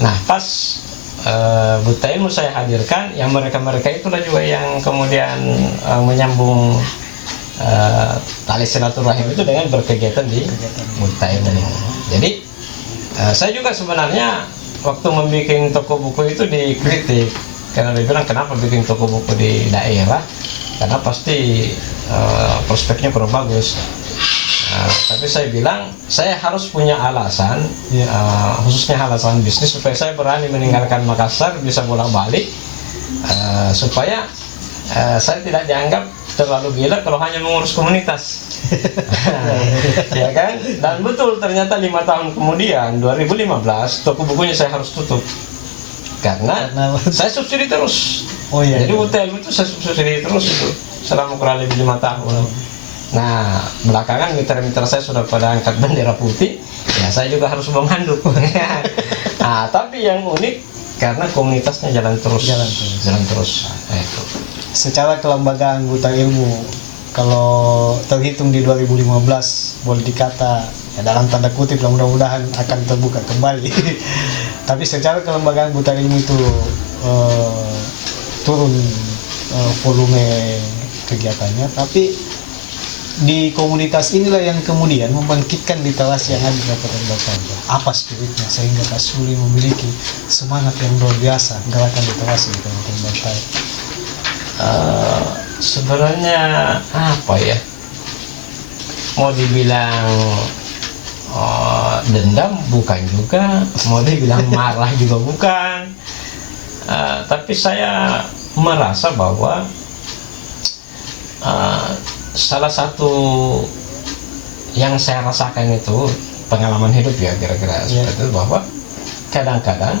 Nah, pas Buta Ilmu saya hadirkan, yang mereka-mereka itulah juga yang kemudian menyambung tali silaturahim itu dengan berkegiatan di Buta Ilmu. Jadi saya juga sebenarnya waktu membuat toko buku itu dikritik karena dia bilang kenapa bikin toko buku di daerah, karena pasti prospeknya kurang bagus. Tapi saya bilang saya harus punya alasan, khususnya alasan bisnis supaya saya berani meninggalkan Makassar, bisa bolak-balik, supaya saya tidak dianggap terlalu gila kalau hanya mengurus komunitas. Ya kan? Dan betul, ternyata 5 tahun kemudian 2015 toko bukunya saya harus tutup karena saya subsidi terus. Jadi hotel itu saya subsidi terus itu selama kurang lebih 5 tahun. Nah, belakangan mitra-mitra saya sudah pada angkat bendera putih, ya saya juga harus bawa handuk. Nah, tapi yang unik karena komunitasnya jalan terus. Nah, itu. Secara kelembagaan Buta Ilmu, kalau terhitung di 2015 boleh dikata ya dalam tanda kutip mudah-mudahan akan terbuka kembali. Tapi secara kelembagaan Buta Ilmu itu turun volume kegiatannya, tapi di komunitas inilah yang kemudian membangkitkan literasi yang ada di Kabupaten Bangkalan. Apa spiritnya sehingga Kak Suli memiliki semangat yang luar biasa gerakan literasi di Kabupaten Bangkalan? Sebenarnya apa ya? Mau dibilang dendam bukan juga, mau dibilang marah juga bukan. Tapi saya merasa bahwa salah satu yang saya rasakan itu pengalaman hidup ya kira-kira seperti itu, bahwa kadang-kadang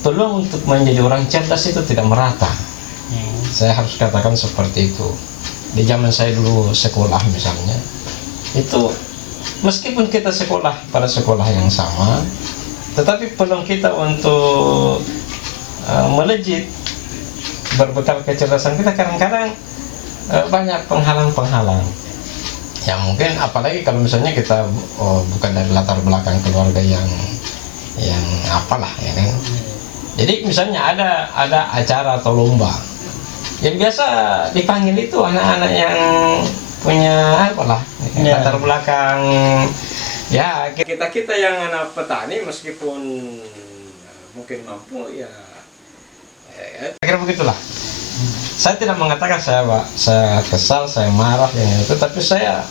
peluang untuk menjadi orang cerdas itu tidak merata. Saya harus katakan seperti itu. Di zaman saya dulu sekolah misalnya, itu meskipun kita sekolah pada sekolah yang sama, tetapi peluang kita untuk melejit berbekal kecerdasan kita kadang-kadang banyak penghalang-penghalang. Ya mungkin apalagi kalau misalnya kita bukan dari latar belakang keluarga yang apalah ya kan. Jadi misalnya ada acara atau lomba, yang biasa dipanggil itu anak-anak yang punya apalah latar belakang. Ya kita yang anak petani meskipun mungkin mampu ya kira begitulah. Saya tidak mengatakan saya kesal, saya marah yang itu, tapi saya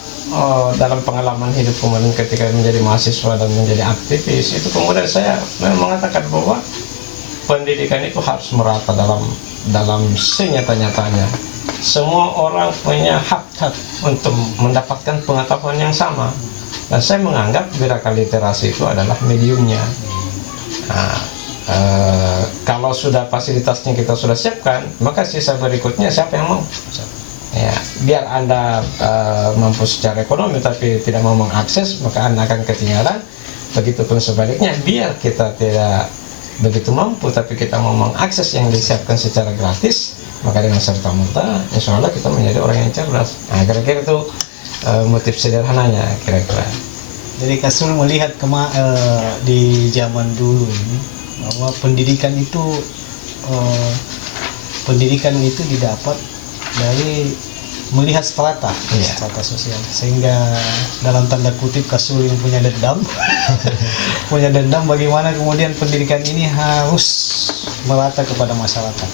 dalam pengalaman hidup kemudian ketika menjadi mahasiswa dan menjadi aktivis itu, kemudian saya memang mengatakan bahwa pendidikan itu harus merata dalam senyata-nyatanya. Semua orang punya hak untuk mendapatkan pengetahuan yang sama, dan saya menganggap gerakan literasi itu adalah mediumnya. Nah, kalau sudah fasilitasnya kita sudah siapkan, maka sisa berikutnya siapa yang mau? Ya, biar Anda mampu secara ekonomi tapi tidak mau mengakses, maka Anda akan ketinggalan. Begitupun sebaliknya, biar kita tidak begitu mampu tapi kita mau mengakses yang disiapkan secara gratis, maka dengan serta-merta insya Allah kita menjadi orang yang cerdas. Nah, kira-kira itu motif sederhananya kira-kira. Jadi Kak Sul melihat di zaman dulu ini bahwa pendidikan itu didapat dari melihat strata sosial, sehingga dalam tanda kutip Kak Sul yang punya dendam bagaimana kemudian pendidikan ini harus merata kepada masyarakat,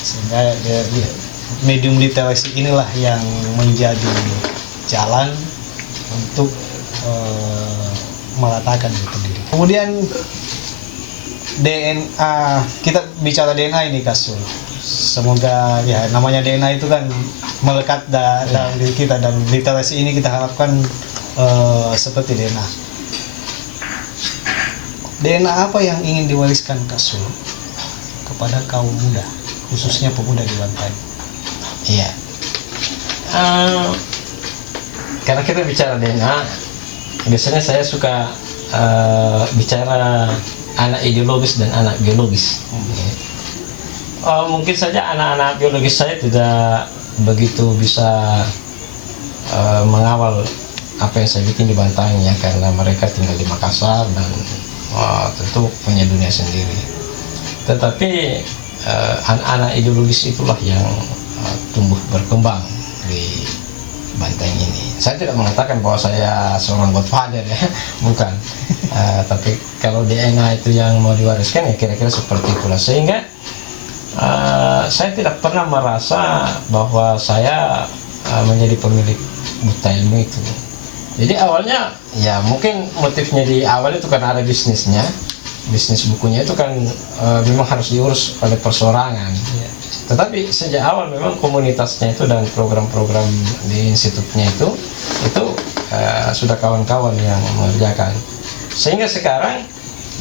sehingga medium literasi inilah yang menjadi jalan untuk meratakan pendidikan. Kemudian DNA, kita bicara DNA ini Kak Sul. Semoga ya namanya DNA itu kan melekat dalam diri kita, dan literasi ini kita harapkan seperti DNA. DNA apa yang ingin diwariskan Kak Sul kepada kaum muda, khususnya pemuda di Bantaeng? Iya. Karena kita bicara DNA, biasanya saya suka bicara anak ideologis dan anak biologis. Mungkin saja anak-anak biologis saya tidak begitu bisa mengawal apa yang saya bikin di Bantaeng ya, karena mereka tinggal di Makassar dan tentu punya dunia sendiri. Tetapi anak-anak ideologis itulah yang tumbuh berkembang di Banteng ini. Saya tidak mengatakan bahwa saya seorang godfather ya, bukan. Tapi kalau DNA itu yang mau diwariskan ya kira-kira seperti itulah. Sehingga saya tidak pernah merasa bahwa saya menjadi pemilik buta ilmu itu. Jadi awalnya ya mungkin motifnya di awal itu karena ada bisnisnya. Bisnis bukunya itu kan memang harus diurus oleh perseorangan. Tetapi sejak awal memang komunitasnya itu dan program-program di institutnya itu sudah kawan-kawan yang mengerjakan. Sehingga sekarang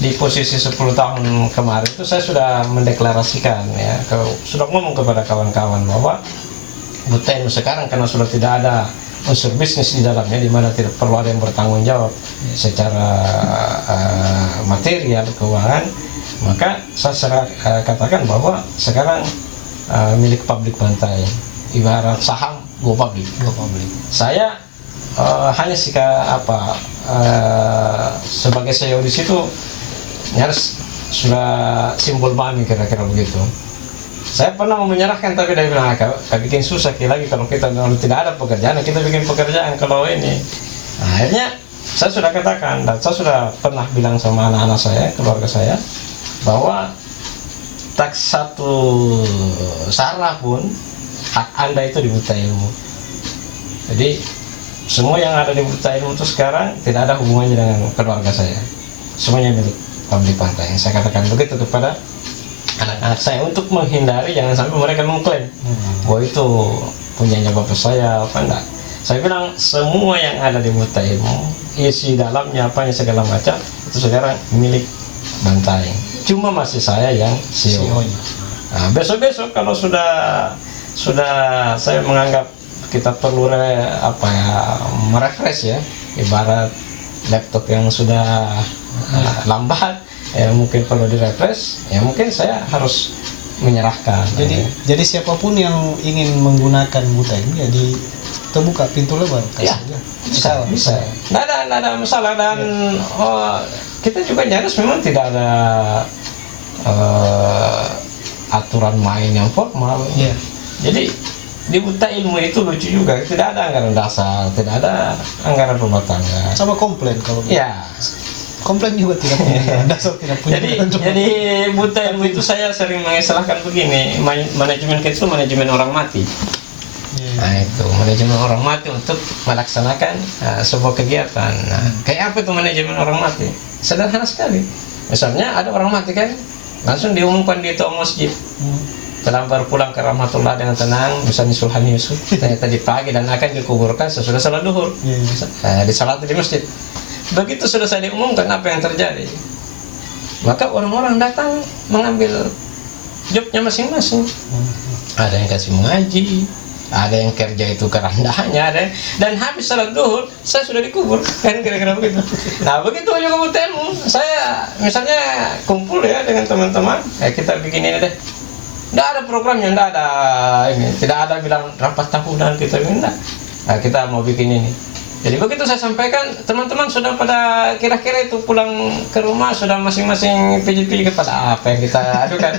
di posisi 10 tahun kemarin itu saya sudah mendeklarasikan ya, sudah ngomong kepada kawan-kawan bahwa buta ilmu sekarang karena sudah tidak ada unsur bisnis di dalamnya, di mana tidak perlu ada yang bertanggung jawab secara material keuangan, maka saya katakan bahwa sekarang milik publik Bantai, ibarat saham go public. Saya hanya sebagai CEO di situ nyaris sudah simbol mami kira-kira begitu. Saya pernah mau menyerahkan tapi dia bilang agak bikin susah lagi kalau tidak ada pekerjaan, kita bikin pekerjaan kalau ini. Nah, akhirnya saya sudah katakan dan saya sudah pernah bilang sama anak-anak saya, keluarga saya, bahwa tak satu sarah pun hak Anda itu di buta ilmu. Jadi semua yang ada di buta ilmu itu sekarang tidak ada hubungannya dengan keluarga saya, semuanya milik publik Bantai. Saya katakan begitu kepada anak-anak saya untuk menghindari jangan sampai mereka mengklaim bahwa itu punyanya bapak saya apa enggak. Saya bilang semua yang ada di buta ilmu, isi dalamnya apanya segala macam itu sekarang milik Bantai. Cuma masih saya yang CEO. Nah, besok-besok kalau sudah saya menganggap kita perlu merefresh ya, ibarat laptop yang sudah lambat ya mungkin perlu direfresh, ya mungkin saya harus menyerahkan. Jadi siapapun yang ingin menggunakan buta ini jadi terbuka pintu lebar. Ya, bisa. Nggak ada masalah dan kita juga nyaris memang tidak ada aturan main yang formal. Yeah. Jadi di buta ilmu itu lucu juga, tidak ada anggaran dasar, tidak ada anggaran rumah tangga. Sama komplain kalau ya. Komplain juga tidak punya anggaran dasar, tidak punya. Jadi buta ilmu itu saya sering mengistilahkan begini, manajemen itu manajemen orang mati. Nah itu manajemen orang mati untuk melaksanakan sebuah kegiatan. Nah, kayak apa itu manajemen orang mati? Sederhana sekali. Misalnya ada orang mati kan, langsung diumumkan di toa masjid. Terlambat pulang ke rahmatullah dengan tenang, misalnya Sulhan Yusuf, ternyata di pagi dan akan dikuburkan sesudah salat duhur, di salat di masjid. Begitu sudah saya diumumkan apa yang terjadi, maka orang-orang datang mengambil jobnya masing-masing. Ada yang kasih mengaji, ada yang kerja itu kerendahannya, ada dan habis salat duhur saya sudah dikubur kan kira-kira begitu. Nah begitu juga buta ilmu, saya misalnya kumpul ya dengan teman-teman, kita bikin ini deh. Tidak ada programnya, tidak ada ini, tidak ada bilang rapat tahunan kita bilang enggak. Nah, kita mau bikin ini. Jadi begitu saya sampaikan, teman-teman sudah pada kira-kira itu pulang ke rumah sudah masing-masing pilih-pilih kepada apa yang kita adukan.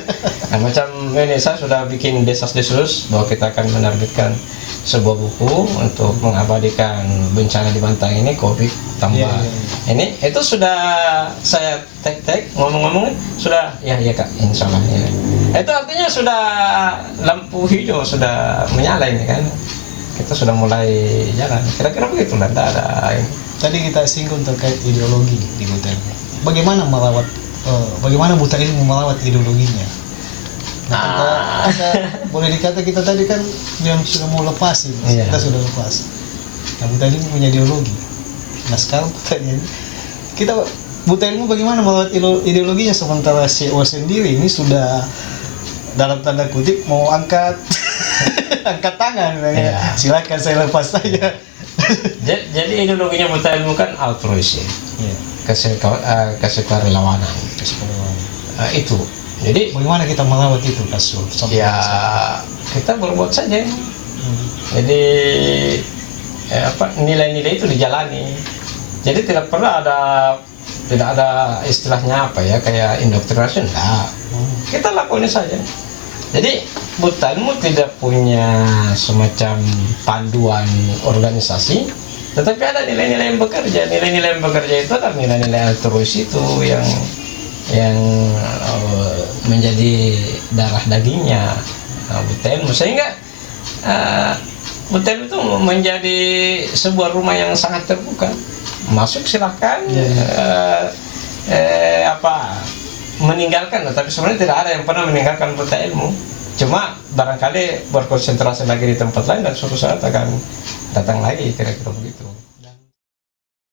Nah, macam ini saya sudah bikin desas-desus bahwa kita akan menerbitkan sebuah buku untuk mengabadikan bencana di Bantai ini, COVID tambah. Ini itu sudah saya tag ngomong-ngomong sudah ya Kak, insya Allah ya. Itu artinya sudah lampu hijau sudah menyala ini kan, kita sudah mulai jalan kira-kira begitu lah. Ada ini. Tadi kita singgung terkait ideologi di buta ilmu. Bagaimana buta ilmu merawat ideologinya? Nah, boleh dikata kita tadi kan yang sudah mau lepas ini, kita sudah lepas. Nah, buta ilmu punya ideologi. Nah sekarang pertanyaannya, kita buta ilmu bagaimana merawat ideologinya sementara CEO sendiri ini sudah dalam tanda kutip mau angkat tangan, silakan saya lepas saja. Jadi ideologinya buta ilmu kan altruis ya, kesukarelawanan. Itu. Jadi bagaimana kita merawat itu Kasul? Ya kita berbuat saja. Jadi nilai-nilai itu dijalani. Jadi tidak pernah ada tidak ada istilahnya apa ya, kayak indoktrinasi, enggak. Kita lakukan saja. Jadi Buta Ilmu tidak punya semacam panduan organisasi, tetapi ada nilai-nilai yang bekerja. Nilai-nilai yang bekerja itu adalah nilai-nilai altruis itu yang menjadi darah dagingnya Buta Ilmu, sehingga Buta Ilmu itu menjadi sebuah rumah yang sangat terbuka. Masuk silahkan, meninggalkan, tapi sebenarnya tidak ada yang pernah meninggalkan Buta Ilmu. Cuma barangkali berkonsentrasi lagi di tempat lain dan suatu saat akan datang lagi, kira-kira begitu.